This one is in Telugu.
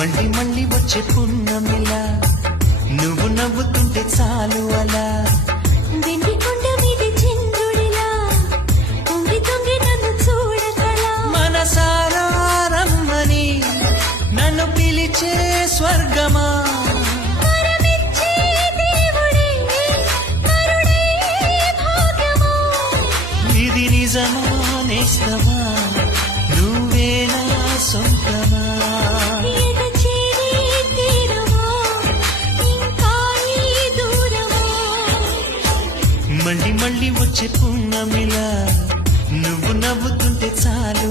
మళ్ళీ మళ్ళీ వచ్చే పున్నమిలా నువ్వు నవ్వుతుంటే చాలు అలా వెండి కొండ మీద చంద్రుడిలా తొంగి తొంగి నన్ను చూడకలా మనసారా రమ్మని నన్ను పిలిచే స్వర్గమా వరమిచ్చే దేవుడే కరుణే భాగ్యమా ఇది నిజమా నేస్తమా నువ్వే నా సొంతమా ఎద చేరి తీరమా ఇంకా ఈ దూరమా మళ్ళీ మళ్ళీ వచ్చే పున్నమిలా నువ్వు నవ్వుతుంటే చాలు